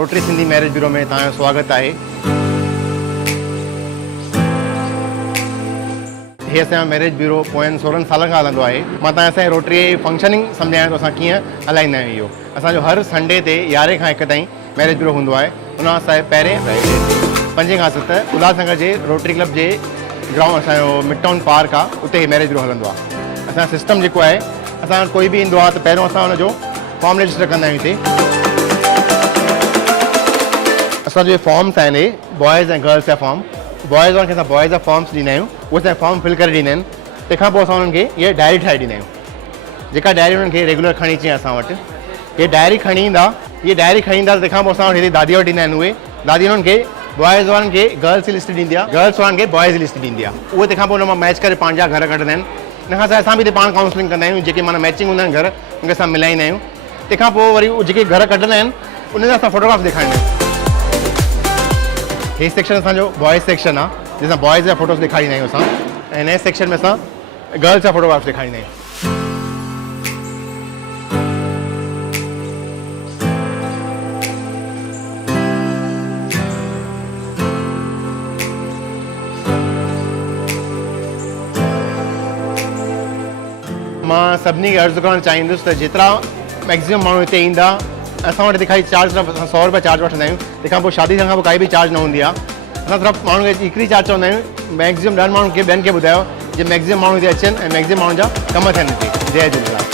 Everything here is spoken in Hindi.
रोटरी सिंधी मैरिज ब्यूरो में तव्हांजो स्वागत आहे। हे असांजो मैरिज ब्यूरो पोयनि 16 सालनि खां हलंदो आहे। मां तव्हां असांजे रोटरी फंक्शनिंग सम्झायां थो असां कीअं हलाईंदा आहियूं। इहो असांजो हर संडे ते 11 खां 1 ताईं मैरिज ब्यूरो हूंदो आहे। उन खां सवाइ पहिरें 5 खां 7 उल्हासनगर जे रोटरी क्लब जे ग्राउंड असांजो मिड टाउन पार्क आहे, उते मैरिज ब्यूरो हलंदो आहे। असांजो सिस्टम जेको आहे, असां कोई बि ईंदो आहे त पहिरियों असां हुनजो फॉर्म रजिस्टर कंदा आहियूं। हिते असांजे फॉर्म्स आहिनि, बॉयज़ ऐं गर्ल्स जा फॉर्म। बॉयज़ वारनि खे असां बॉयज़ जा फॉर्म्स ॾींदा आहियूं, उहे असांखे फॉर्म फिल करे ॾींदा आहिनि। तंहिंखां पोइ असां उन्हनि खे इहा डायरी ठाहे ॾींदा आहियूं, जेका डायरी उन्हनि खे रेगुलर खणी अचे असां वटि। इहा डायरी खणी ईंदा, तंहिंखां पोइ असां वटि हिते दादी वटि ईंदा आहिनि। उहे दादी उन्हनि खे बॉयज़ वारनि खे गर्ल्स जी लिस्ट ॾींदी आहे, गर्ल्स वारनि खे बॉयज़ जी लिस्ट ॾींदी आहे। उहे तंहिंखां पोइ हुन मां मैच करे पंहिंजा घर कढंदा आहिनि। हिन खां सवाइ असां बि हिते पाण काउंसलिंग कंदा आहियूं, जेके माना मैचिंग हूंदा आहिनि घर, उनखे असां मिलाईंदा आहियूं। तंहिंखां पोइ वरी जेके घर कढंदा आहिनि उनजा असां फोटोग्राफ्स ॾेखारींदा आहियूं। हे सेक्शन असांजो बॉयज़ सेक्शन आहे, जंहिंसां बॉयज़ जा फोटोस ॾेखारींदा आहियूं असां, ऐं हिन सेक्शन में असां गर्ल्स जा फोटोग्राफ्स ॾेखारींदा आहियूं। मां सभिनी खे अर्ज़ु करणु चाहींदुसि त जेतिरा मैक्सिमम माण्हू हिते ईंदा, असां वटि खाली चार्ज सिर्फ़ु 100 रुपया चार्ज वठंदा आहियूं। तंहिंखां पोइ शादी खां पोइ काई बि चार्ज न हूंदी आहे। असां सिर्फ़ु माण्हू खे हिकिड़ी चार्ज चवंदा आहियूं, मैक्सिमम 10 माण्हुनि खे ॿियनि खे ॿुधायो, जे मैक्सिमम माण्हू हिते अचनि ऐं मैक्सिमम माण्हुनि जा कम थियनि हिते। जय झूलेलाल।